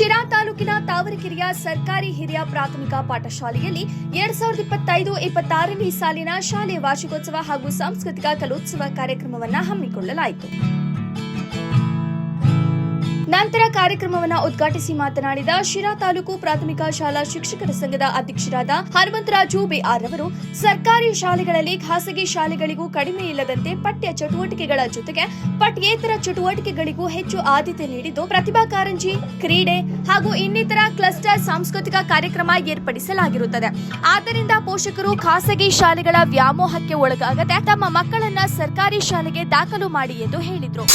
ಶಿರಾ ತಾಲೂಕಿನ ತಾವರಕೆರೆಯ ಸರ್ಕಾರಿ ಹಿರಿಯ ಪ್ರಾಥಮಿಕ ಪಾಠಶಾಲೆಯಲ್ಲಿ ಎರಡ್ ಸಾವಿರದ ಇಪ್ಪತ್ತೈದು ಇಪ್ಪತ್ತಾರನೇ ಸಾಲಿನ ಶಾಲೆಯ ವಾರ್ಷಿಕೋತ್ಸವ ಹಾಗೂ ಸಾಂಸ್ಕೃತಿಕ ಕಲೋತ್ಸವ ಕಾರ್ಯಕ್ರಮವನ್ನು ಹಮ್ಮಿಕೊಳ್ಳಲಾಯಿತು. ನಂತರ ಕಾರ್ಯಕ್ರಮವನ್ನು ಉದ್ಘಾಟಿಸಿ ಮಾತನಾಡಿದ ಶಿರಾ ತಾಲೂಕು ಪ್ರಾಥಮಿಕ ಶಾಲಾ ಶಿಕ್ಷಕರ ಸಂಘದ ಅಧ್ಯಕ್ಷರಾದ ಹನುಮಂತರಾಜು ಬಿಆರ್ ಅವರು, ಸರ್ಕಾರಿ ಶಾಲೆಗಳಲ್ಲಿ ಖಾಸಗಿ ಶಾಲೆಗಳಿಗೂ ಕಡಿಮೆ ಇಲ್ಲದಂತೆ ಪಠ್ಯ ಚಟುವಟಿಕೆಗಳ ಜೊತೆಗೆ ಪಠ್ಯೇತರ ಚಟುವಟಿಕೆಗಳಿಗೂ ಹೆಚ್ಚು ಆದ್ಯತೆ ನೀಡಿದ್ದು, ಪ್ರತಿಭಾ ಕಾರಂಜಿ, ಕ್ರೀಡೆ ಹಾಗೂ ಇನ್ನಿತರ ಕ್ಲಸ್ಟರ್ ಸಾಂಸ್ಕೃತಿಕ ಕಾರ್ಯಕ್ರಮ ಏರ್ಪಡಿಸಲಾಗಿರುತ್ತದೆ. ಆದ್ದರಿಂದ ಪೋಷಕರು ಖಾಸಗಿ ಶಾಲೆಗಳ ವ್ಯಾಮೋಹಕ್ಕೆ ಒಳಗಾಗದೆ ತಮ್ಮ ಮಕ್ಕಳನ್ನ ಸರ್ಕಾರಿ ಶಾಲೆಗೆ ದಾಖಲು ಮಾಡಿ ಎಂದು ಹೇಳಿದರು.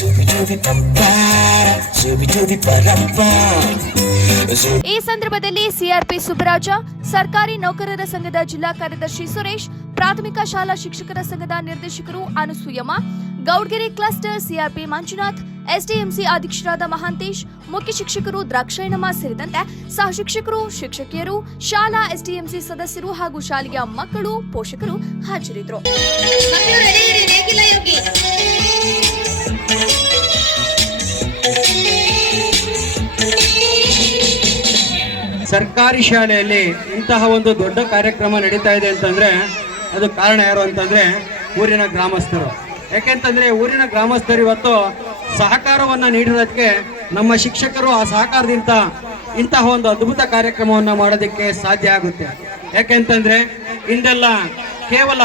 ಈ ಸಂದರ್ಭದಲ್ಲಿ ಸಿಆರ್ಪಿ ಸುಬ್ಬರಾಜ ಸರ್ಕಾರಿ ನೌಕರರ ಸಂಘದ ಜಿಲ್ಲಾ ಕಾರ್ಯದರ್ಶಿ ಸುರೇಶ್, ಪ್ರಾಥಮಿಕ ಶಾಲಾ ಶಿಕ್ಷಕರ ಸಂಘದ ನಿರ್ದೇಶಕರು Anusuyamma, Gowdgere cluster CRP Manjunath, SDMC ಅಧ್ಯಕ್ಷರಾದ ಮಹಾಂತೇಶ್, ಮುಖ್ಯ ಶಿಕ್ಷಕರು ದ್ರಾಕ್ಷಾಯಣಮ್ಮ ಸೇರಿದಂತೆ ಸಹ ಶಿಕ್ಷಕರು, ಶಿಕ್ಷಕಿಯರು, ಶಾಲಾ ಎಸ್ಡಿಎಂಸಿ ಸದಸ್ಯರು ಹಾಗೂ ಶಾಲೆಯ ಮಕ್ಕಳು, ಪೋಷಕರು ಹಾಜರಿದ್ದರು. ಸರ್ಕಾರಿ ಶಾಲೆಯಲ್ಲಿ ಇಂತಹ ಒಂದು ದೊಡ್ಡ ಕಾರ್ಯಕ್ರಮ ನಡೀತಾ ಇದೆ ಅಂತಂದ್ರೆ ಅದು ಕಾರಣ ಯಾರು ಅಂತಂದ್ರೆ ಊರಿನ ಗ್ರಾಮಸ್ಥರು. ಯಾಕೆಂತಂದ್ರೆ ಊರಿನ ಗ್ರಾಮಸ್ಥರು ಇವತ್ತು ಸಹಕಾರವನ್ನ ನೀಡಿರೋದಕ್ಕೆ ನಮ್ಮ ಶಿಕ್ಷಕರು ಆ ಸಹಕಾರದಿಂದ ಇಂತಹ ಒಂದು ಅದ್ಭುತ ಕಾರ್ಯಕ್ರಮವನ್ನ ಮಾಡೋದಕ್ಕೆ ಸಾಧ್ಯ ಆಗುತ್ತೆ. ಯಾಕೆಂತಂದ್ರೆ ಇಂದೆಲ್ಲ ಕೇವಲ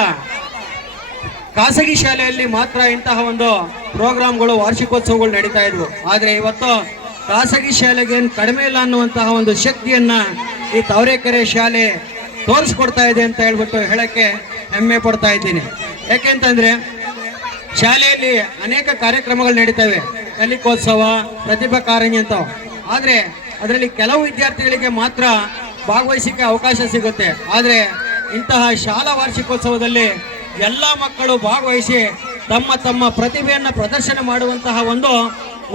ಖಾಸಗಿ ಶಾಲೆಯಲ್ಲಿ ಮಾತ್ರ ಇಂತಹ ಒಂದು ಪ್ರೋಗ್ರಾಮ್ಗಳು ವಾರ್ಷಿಕೋತ್ಸವಗಳು ನಡೀತಾ ಇದ್ವು. ಆದ್ರೆ ಇವತ್ತು ಖಾಸಗಿ ಶಾಲೆಗೆ ಏನು ಕಡಿಮೆ ಇಲ್ಲ ಅನ್ನುವಂತಹ ಒಂದು ಶಕ್ತಿಯನ್ನ ಈ ತಾವರೆಕೆರೆ ಶಾಲೆ ತೋರಿಸ್ಕೊಡ್ತಾ ಇದೆ ಅಂತ ಹೇಳ್ಬಿಟ್ಟು ಹೇಳಕ್ಕೆ ಹೆಮ್ಮೆ ಪಡ್ತಾ ಇದ್ದೀನಿ. ಯಾಕೆಂತಂದ್ರೆ ಶಾಲೆಯಲ್ಲಿ ಅನೇಕ ಕಾರ್ಯಕ್ರಮಗಳು ನಡೀತವೆ. ಕಲಿಕೋತ್ಸವ, ಪ್ರತಿಭಾ ಕಾರಂಜಿ ಅಂತ ಆದ್ರೆ ಅದರಲ್ಲಿ ಕೆಲವು ವಿದ್ಯಾರ್ಥಿಗಳಿಗೆ ಮಾತ್ರ ಭಾಗವಹಿಸಿಕೆ ಅವಕಾಶ ಸಿಗುತ್ತೆ. ಆದ್ರೆ ಇಂತಹ ಶಾಲಾ ವಾರ್ಷಿಕೋತ್ಸವದಲ್ಲಿ ಎಲ್ಲ ಮಕ್ಕಳು ಭಾಗವಹಿಸಿ ತಮ್ಮ ತಮ್ಮ ಪ್ರತಿಭೆಯನ್ನು ಪ್ರದರ್ಶನ ಮಾಡುವಂತಹ ಒಂದು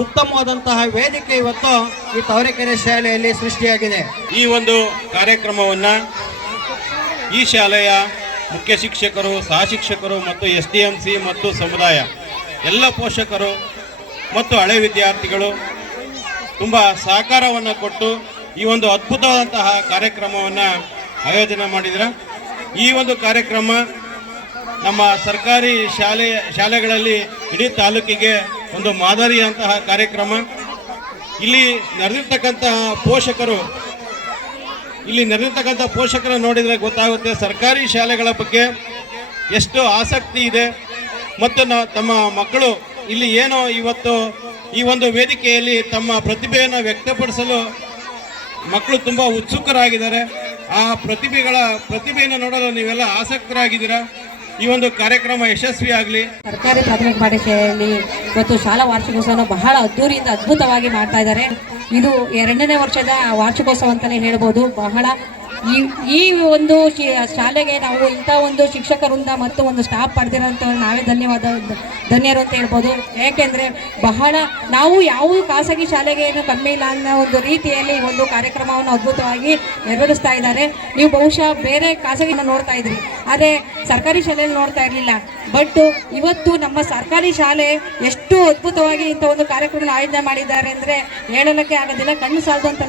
ಉತ್ತಮವಾದಂತಹ ವೇದಿಕೆ ಇವತ್ತು ಈ ತವರಿಕೆರೆ ಶಾಲೆಯಲ್ಲಿ ಸೃಷ್ಟಿಯಾಗಿದೆ. ಈ ಒಂದು ಕಾರ್ಯಕ್ರಮವನ್ನು ಈ ಶಾಲೆಯ ಮುಖ್ಯ ಶಿಕ್ಷಕರು, ಸಹ ಶಿಕ್ಷಕರು ಮತ್ತು ಎಸ್ ಡಿ ಎಂ ಸಿ ಮತ್ತು ಸಮುದಾಯ, ಎಲ್ಲ ಪೋಷಕರು ಮತ್ತು ಹಳೆ ವಿದ್ಯಾರ್ಥಿಗಳು ತುಂಬ ಸಹಕಾರವನ್ನು ಕೊಟ್ಟು ಈ ಒಂದು ಅದ್ಭುತವಾದಂತಹ ಕಾರ್ಯಕ್ರಮವನ್ನು ಆಯೋಜನೆ ಮಾಡಿದ್ರ. ಈ ಒಂದು ಕಾರ್ಯಕ್ರಮ ನಮ್ಮ ಸರ್ಕಾರಿ ಶಾಲೆ ಶಾಲೆಗಳಲ್ಲಿ ಇಡೀ ತಾಲೂಕಿಗೆ ಒಂದು ಮಾದರಿಯಂತಹ ಕಾರ್ಯಕ್ರಮ. ಇಲ್ಲಿ ನಡೆದಿರ್ತಕ್ಕಂತಹ ಪೋಷಕರು, ಇಲ್ಲಿ ನಡೆದಿರ್ತಕ್ಕಂಥ ಪೋಷಕರ ನೋಡಿದರೆ ಗೊತ್ತಾಗುತ್ತೆ, ಸರ್ಕಾರಿ ಶಾಲೆಗಳ ಬಗ್ಗೆ ಎಷ್ಟು ಆಸಕ್ತಿ ಇದೆ ಮತ್ತು ನ, ತಮ್ಮ ಮಕ್ಕಳು ಇಲ್ಲಿ ಏನೋ ಇವತ್ತು ಈ ಒಂದು ವೇದಿಕೆಯಲ್ಲಿ ತಮ್ಮ ಪ್ರತಿಭೆಯನ್ನು ವ್ಯಕ್ತಪಡಿಸಲು ಮಕ್ಕಳು ತುಂಬ ಉತ್ಸುಕರಾಗಿದ್ದಾರೆ. ಆ ಪ್ರತಿಭೆಗಳ, ಪ್ರತಿಭೆಯನ್ನು ನೋಡಲು ನೀವೆಲ್ಲ ಆಸಕ್ತರಾಗಿದ್ದೀರಾ? ಈ ಒಂದು ಕಾರ್ಯಕ್ರಮ ಯಶಸ್ವಿ ಆಗಲಿ. ಸರ್ಕಾರಿ ಪ್ರಾಥಮಿಕ ಪಾಠಶಾಲೆಯಲ್ಲಿ ಮತ್ತು ಶಾಲಾ ವಾರ್ಷಿಕೋತ್ಸವ ಬಹಳ ಅದ್ದೂರಿಯಿಂದ ಅದ್ಭುತವಾಗಿ ಮಾಡ್ತಾ ಇದ್ದಾರೆ. ಇದು ಎರಡನೇ ವರ್ಷದ ವಾರ್ಷಿಕೋತ್ಸವ ಅಂತಲೇ ಹೇಳ್ಬೋದು. ಬಹಳ ಈ ಈ ಒಂದು ಶಾಲೆಗೆ ನಾವು ಇಂಥ ಒಂದು ಶಿಕ್ಷಕರಿಂದ ಮತ್ತು ಒಂದು ಸ್ಟಾಫ್ ಪಡೆದಿರೋಂಥ ನಾವೇ ಧನ್ಯವಾದ, ಧನ್ಯರು ಅಂತ ಹೇಳ್ಬೋದು. ಏಕೆಂದರೆ ಬಹಳ ನಾವು ಯಾವ ಖಾಸಗಿ ಶಾಲೆಗೆ ಏನು ಕಮ್ಮಿ ಇಲ್ಲ ಅನ್ನೋ ಒಂದು ರೀತಿಯಲ್ಲಿ ಒಂದು ಕಾರ್ಯಕ್ರಮವನ್ನು ಅದ್ಭುತವಾಗಿ ನೆರವೇರಿಸ್ತಾ ಇದ್ದಾರೆ. ನೀವು ಬಹುಶಃ ಬೇರೆ ಖಾಸಗಿನ ನೋಡ್ತಾ ಇದ್ರಿ. ಆದರೆ ಸರ್ಕಾರಿ ಶಾಲೆಯಲ್ಲಿ ನೋಡ್ತಾ ಇರಲಿಲ್ಲ. ಬಟ್ ಇವತ್ತು ನಮ್ಮ ಸರ್ಕಾರಿ ಶಾಲೆ ಎಷ್ಟು ಅದ್ಭುತವಾಗಿ ಇಂಥ ಒಂದು ಕಾರ್ಯಕ್ರಮ ಆಯೋಜನೆ ಮಾಡಿದ್ದಾರೆ ಅಂದರೆ ಹೇಳಲಿಕ್ಕೆ ಆಗೋದಿಲ್ಲ. ಕಣ್ಣು ಸಾಲದು ಅಂತ